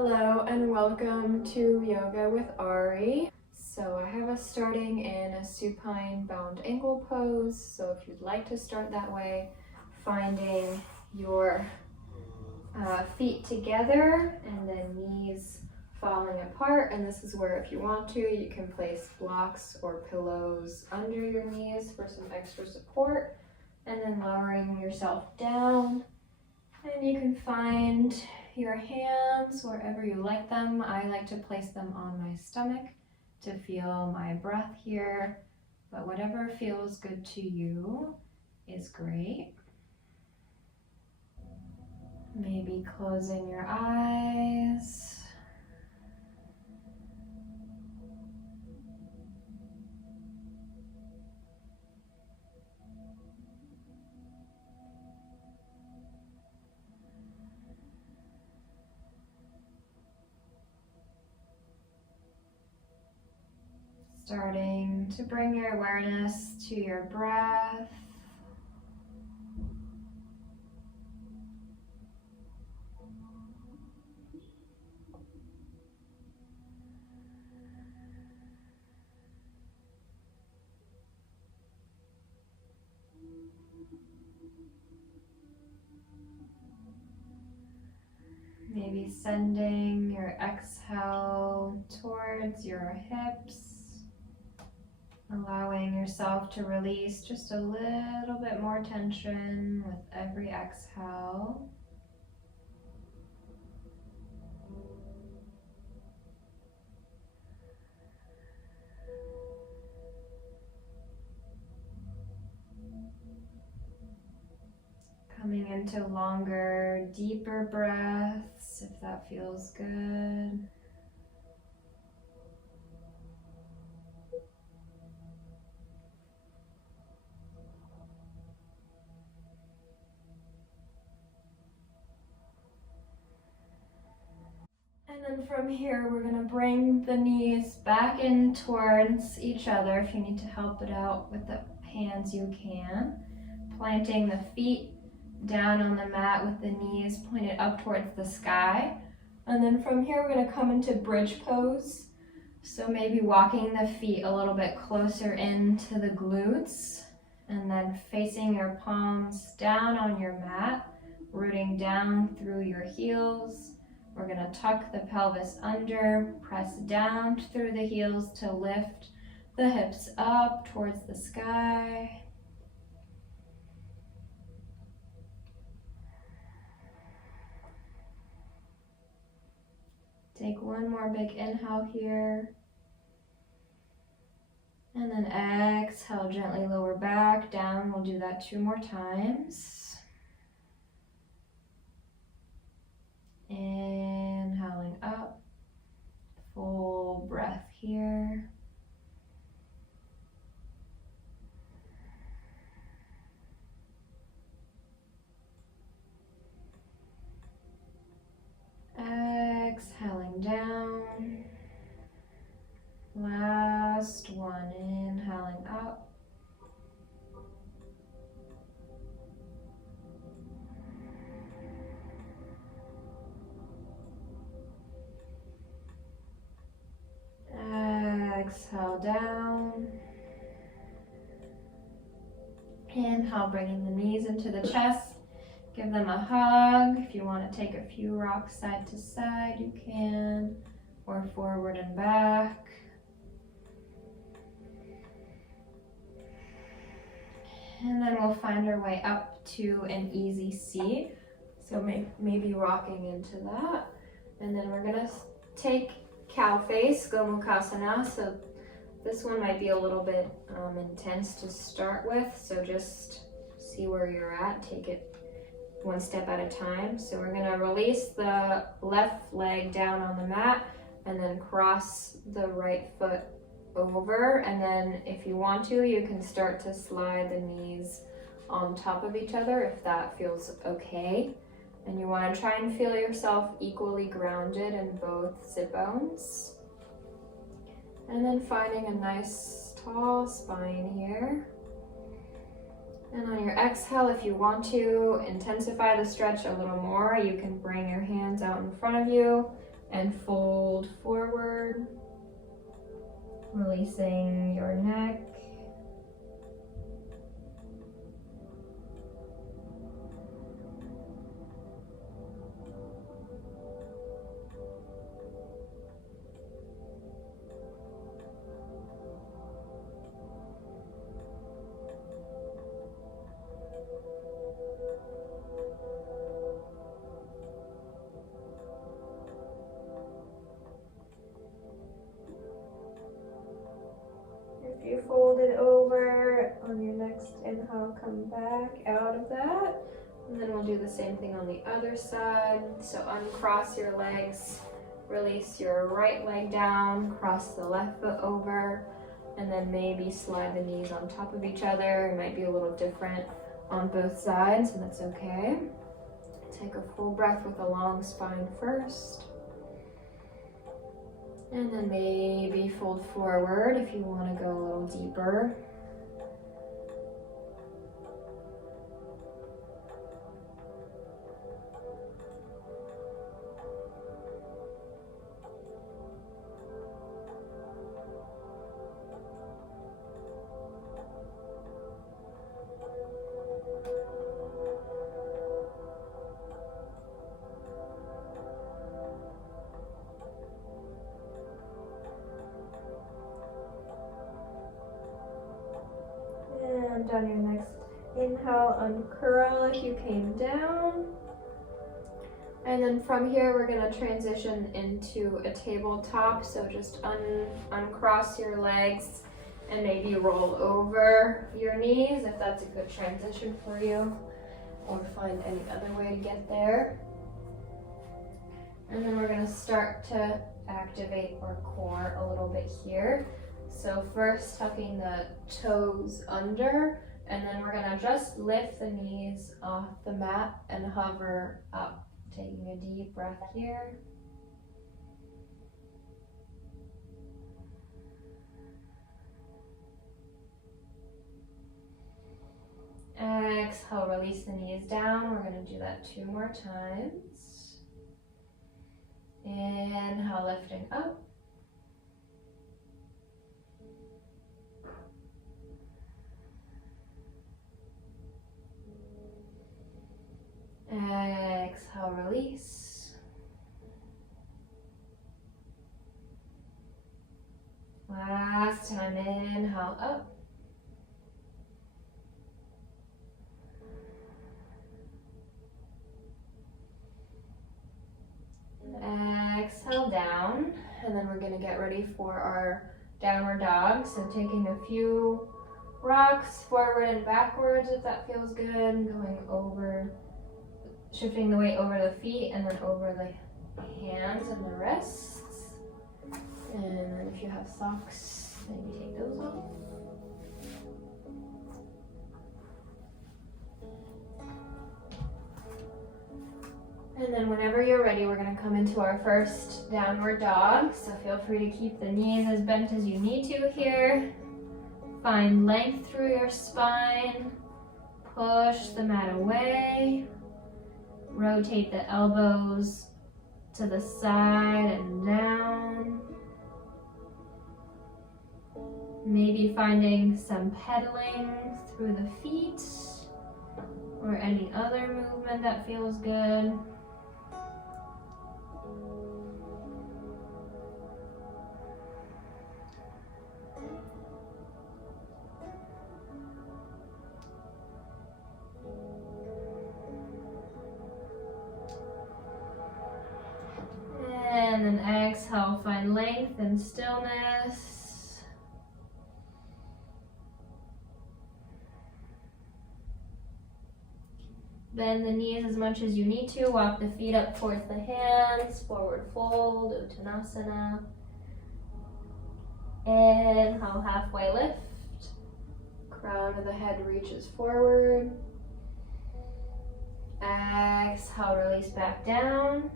Hello and welcome to Yoga with Ari. So I have us starting in a supine bound ankle pose. So if you'd like to start that way, finding your feet together and then knees falling apart. And this is where, if you want to, you can place blocks or pillows under your knees for some extra support. And then lowering yourself down. And you can find your hands wherever you like them. I like to place them on my stomach to feel my breath here, but whatever feels good to you is great. Maybe closing your eyes. Starting to bring your awareness to your breath. Maybe sending your exhale towards your hips. Allowing yourself to release just a little bit more tension with every exhale. Coming into longer, deeper breaths, if that feels good. And then from here, we're gonna bring the knees back in towards each other. If you need to help it out with the hands, you can. Planting the feet down on the mat with the knees pointed up towards the sky. And then from here, we're gonna come into bridge pose. So maybe walking the feet a little bit closer into the glutes, and then facing your palms down on your mat, rooting down through your heels. We're gonna tuck the pelvis under, press down through the heels to lift the hips up towards the sky. Take one more big inhale here. And then exhale, gently lower back down. We'll do that 2 more times. Inhaling up, full breath here. Exhaling down. Last one, inhaling up. Exhale down. Inhale, bringing the knees into the chest. Give them a hug. If you want to take a few rocks side to side, you can, or forward and back. And then we'll find our way up to an easy seat. So maybe rocking into that. And then we're gonna take cow face, Gomukhasana. So this one might be a little bit intense to start with. So just see where you're at. Take it one step at a time. So we're gonna release the left leg down on the mat and then cross the right foot over. And then if you want to, you can start to slide the knees on top of each other if that feels okay. And you want to try and feel yourself equally grounded in both sit bones. And then finding a nice tall spine here. And on your exhale, if you want to intensify the stretch a little more, you can bring your hands out in front of you and fold forward, releasing your neck. If you fold it over on your next inhale, come back out of that. And then we'll do the same thing on the other side. So uncross your legs, release your right leg down, cross the left foot over, and then maybe slide the knees on top of each other. It might be a little different on both sides, so that's okay. Take a full breath with a long spine first. And then maybe fold forward if you want to go a little deeper. And on your next inhale, uncurl if you came down. And then from here, we're gonna transition into a tabletop. So just uncross your legs and maybe roll over your knees if that's a good transition for you, or find any other way to get there. And then we're gonna start to activate our core a little bit here. So first tucking the toes under, and then we're gonna just lift the knees off the mat and hover up. Taking a deep breath here. Exhale, release the knees down. We're gonna do that 2 more times. Inhale, lifting up. Exhale, release. Last time, inhale up. Exhale down, and then we're gonna get ready for our downward dog. So taking a few rocks forward and backwards if that feels good, going over, shifting the weight over the feet and then over the hands and the wrists. And then if you have socks, maybe take those off. And then whenever you're ready, we're gonna come into our first downward dog. So feel free to keep the knees as bent as you need to here. Find length through your spine. Push the mat away. Rotate the elbows to the side and down. Maybe finding some pedaling through the feet or any other movement that feels good. And then exhale, find length and stillness. Bend the knees as much as you need to. Walk the feet up towards the hands. Forward fold, konasana. Inhale, halfway lift. Crown of the head reaches forward. Exhale, release back down.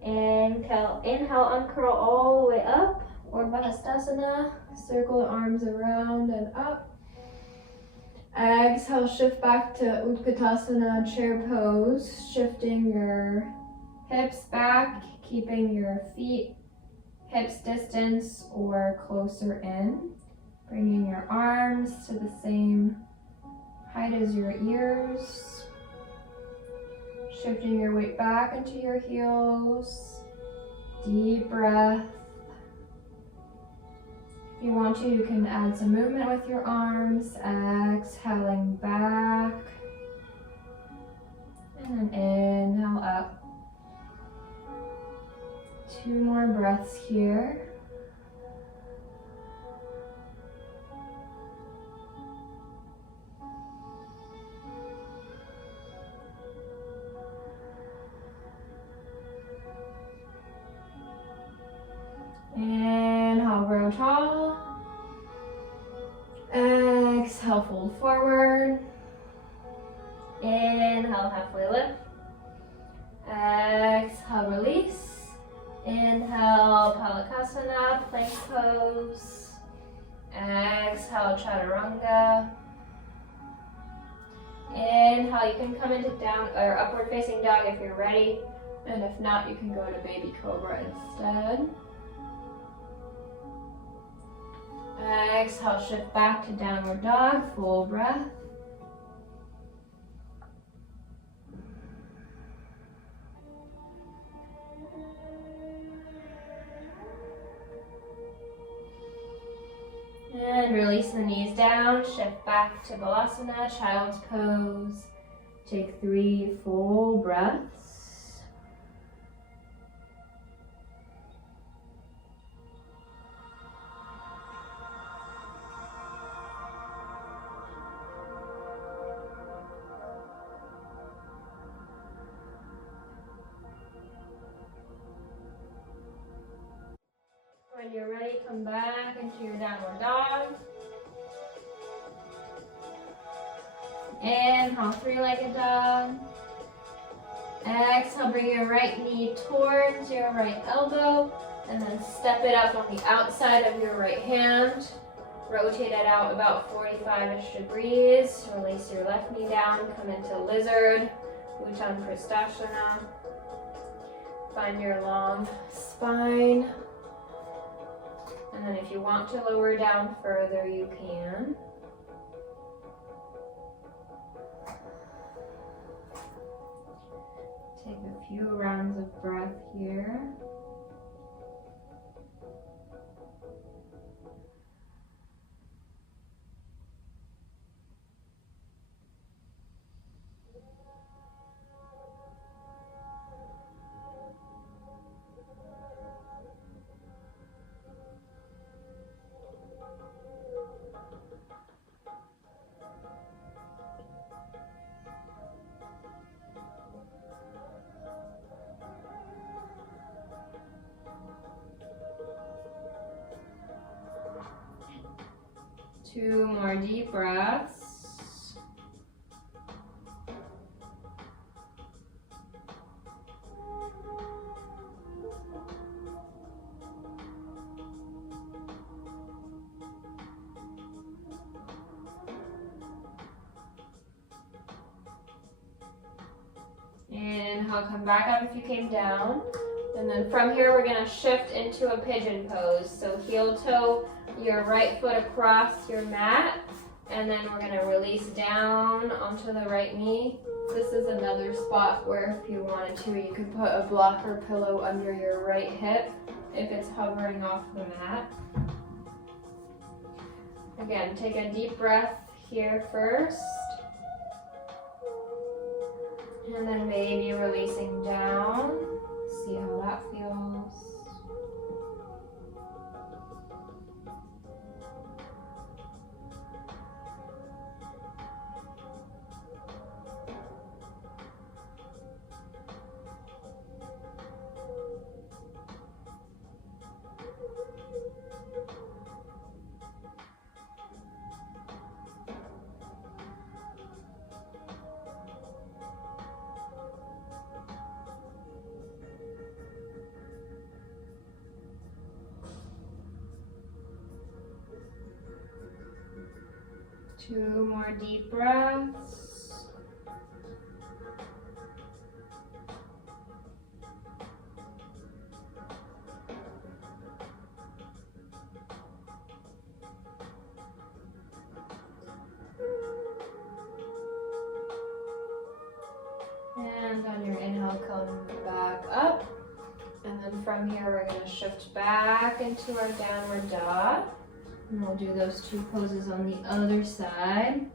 Inhale, uncurl all the way up, or baddha. Circle the arms around and up. Exhale, shift back to utkatasana, chair pose, shifting your Hips back, keeping your feet hips distance or closer in. Bringing your arms to the same height as your ears. Shifting your weight back into your heels. Deep breath. If you want to, you can add some movement with your arms. Exhaling back. And then inhale up. 2 more breaths here. Inhale, grow tall. Exhale, fold forward. Inhale, halfway lift. Exhale, release. Inhale, palakasana, plank pose. Exhale, chaturanga. Inhale, you can come into down or upward facing dog if you're ready. And if not, you can go to baby cobra instead. Exhale, shift back to downward dog, full breath. And release the knees down, shift back to balasana, child's pose. Take 3 full breaths. When you're ready, come back into your downward dog. Inhale, 3-legged dog. Exhale, bring your right knee towards your right elbow and then step it up on the outside of your right hand. Rotate it out about 45-ish degrees. Release your left knee down, come into lizard, Uttan Krishnasana. Find your long spine. And then if you want to lower down further, you can. Take a few rounds of breath here. Two more deep breaths. Inhale, come back up if you came down. And then from here, we're gonna shift into a pigeon pose. So heel toe your right foot across your mat, and then we're gonna release down onto the right knee. This is another spot where if you wanted to, you could put a blocker pillow under your right hip if it's hovering off the mat. Again, take a deep breath here first. And then maybe releasing down. See how that feels. Two more deep breaths. from here, we're going to shift back into our downward dog. And we'll do those two poses on the other side.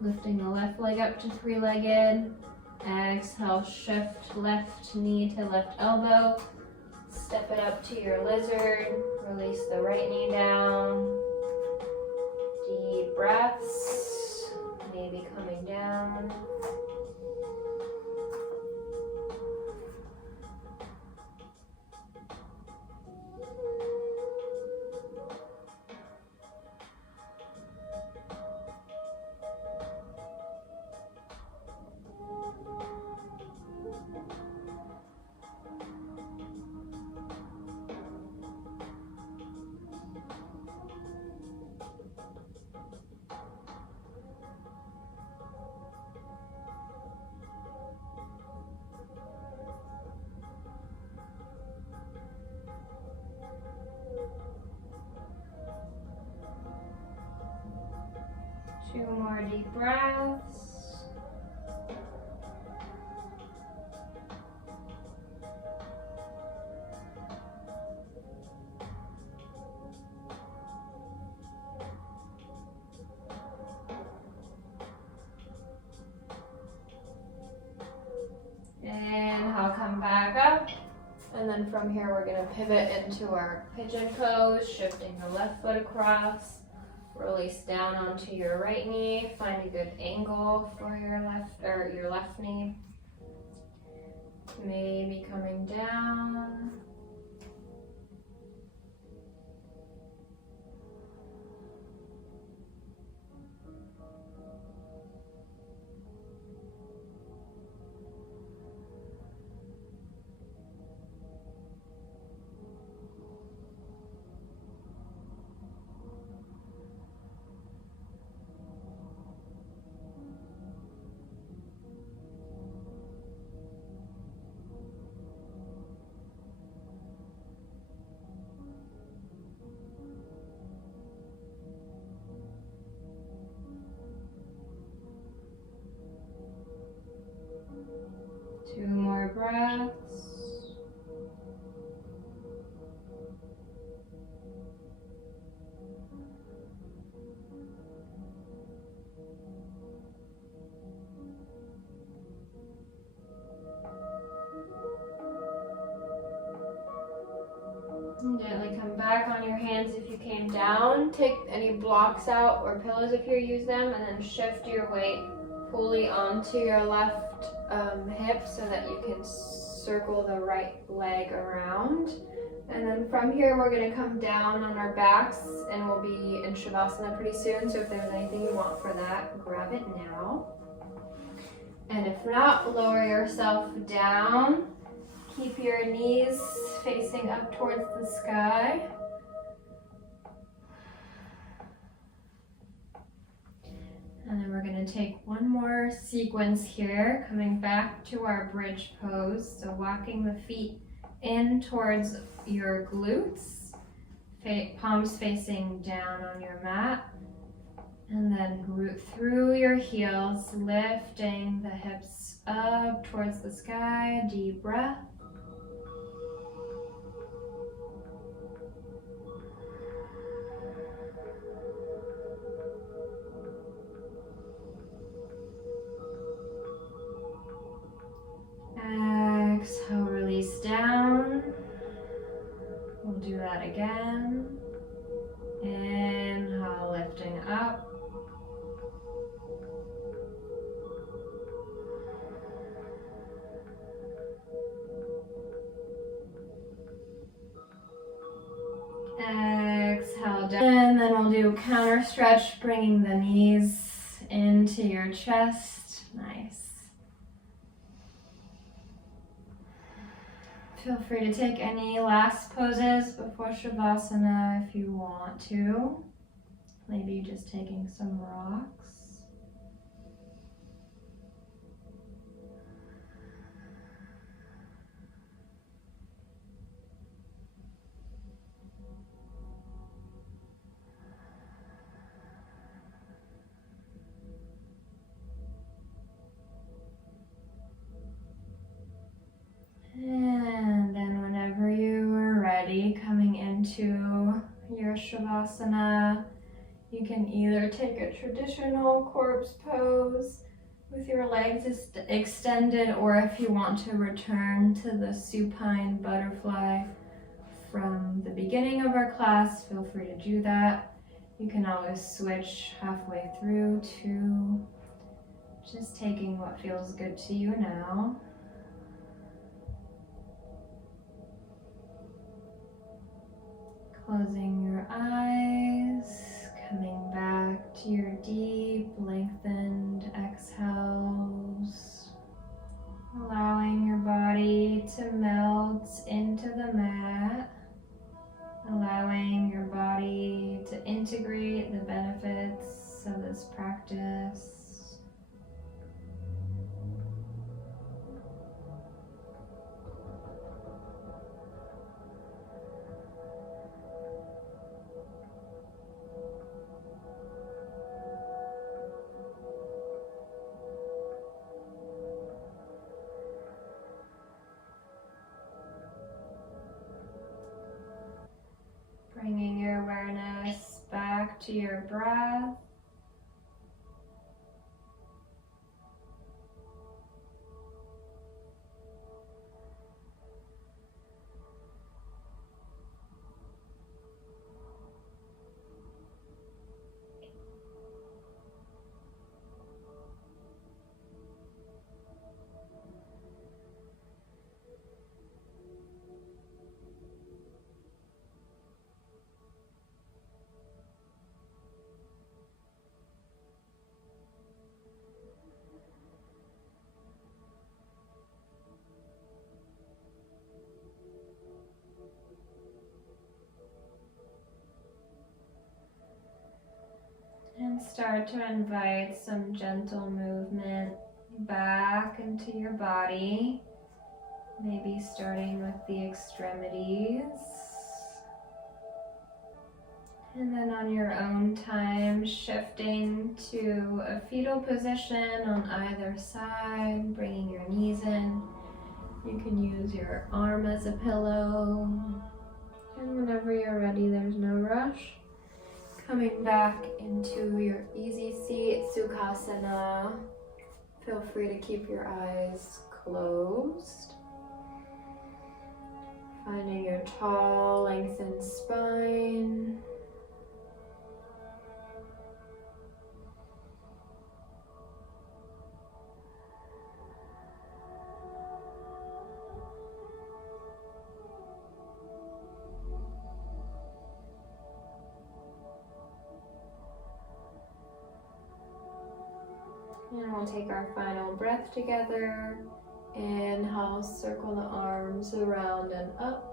Lifting the left leg up to three-legged. Exhale, shift left knee to left elbow. Step it up to your lizard. Release the right knee down. Deep breaths. Maybe coming down. Two more deep breaths. Inhale, come back up. And then from here, we're going to pivot into our pigeon pose, shifting the left foot across. Release down onto your right knee. Find a good angle for your left knee. Maybe coming down. Two more breaths. And gently come back on your hands if you came down. Take any blocks out or pillows if you use them, and then shift your weight fully onto your left hip so that you can circle the right leg around. And then from here, we're going to come down on our backs, and we'll be in Shavasana pretty soon. So if there's anything you want for that, grab it now. And if not, lower yourself down. Keep your knees facing up towards the sky. And then we're going to take one more sequence here, coming back to our bridge pose. So walking the feet in towards your glutes, palms facing down on your mat. And then root through your heels, lifting the hips up towards the sky. Deep breath. Exhale, release down. We'll do that again. Inhale, lifting up. Exhale down. And then we'll do counter stretch, bringing the knees into your chest. Nice. Feel free to take any last poses before Shavasana if you want to. Maybe just taking some rocks. And then whenever you ready, coming into your Shavasana, you can either take a traditional corpse pose with your legs extended, or if you want to return to the supine butterfly from the beginning of our class, feel free to do that. You can always switch halfway through to just taking what feels good to you now. Closing your eyes, coming back to your deep, lengthened exhales. Allowing your body to melt into the mat. Allowing your body to integrate the benefits of this practice. Bringing your awareness back to your breath. And start to invite some gentle movement back into your body. Maybe starting with the extremities. And then on your own time, shifting to a fetal position on either side, bringing your knees in. You can use your arm as a pillow. And whenever you're ready, there's no rush. Coming back into your easy seat, Sukhasana. Feel free to keep your eyes closed. Finding your tall, lengthened spine. And we'll take our final breath together. Inhale, circle the arms around and up.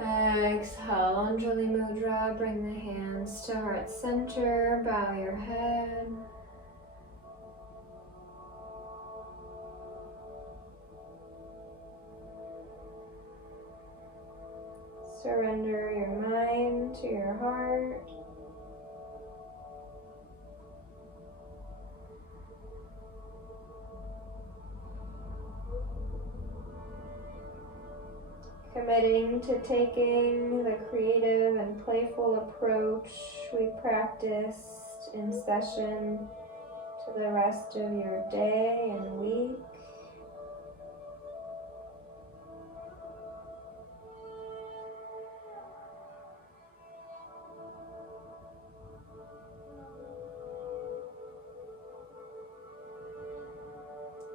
Exhale, Anjali Mudra, bring the hands to heart center, bow your head. Surrender your mind to your heart. Committing to taking the creative and playful approach we practiced in session to the rest of your day and week.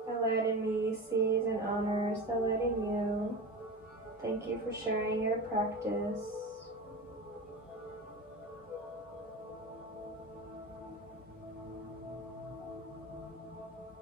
The light in me sees and honors the light in you. Thank you for sharing your practice.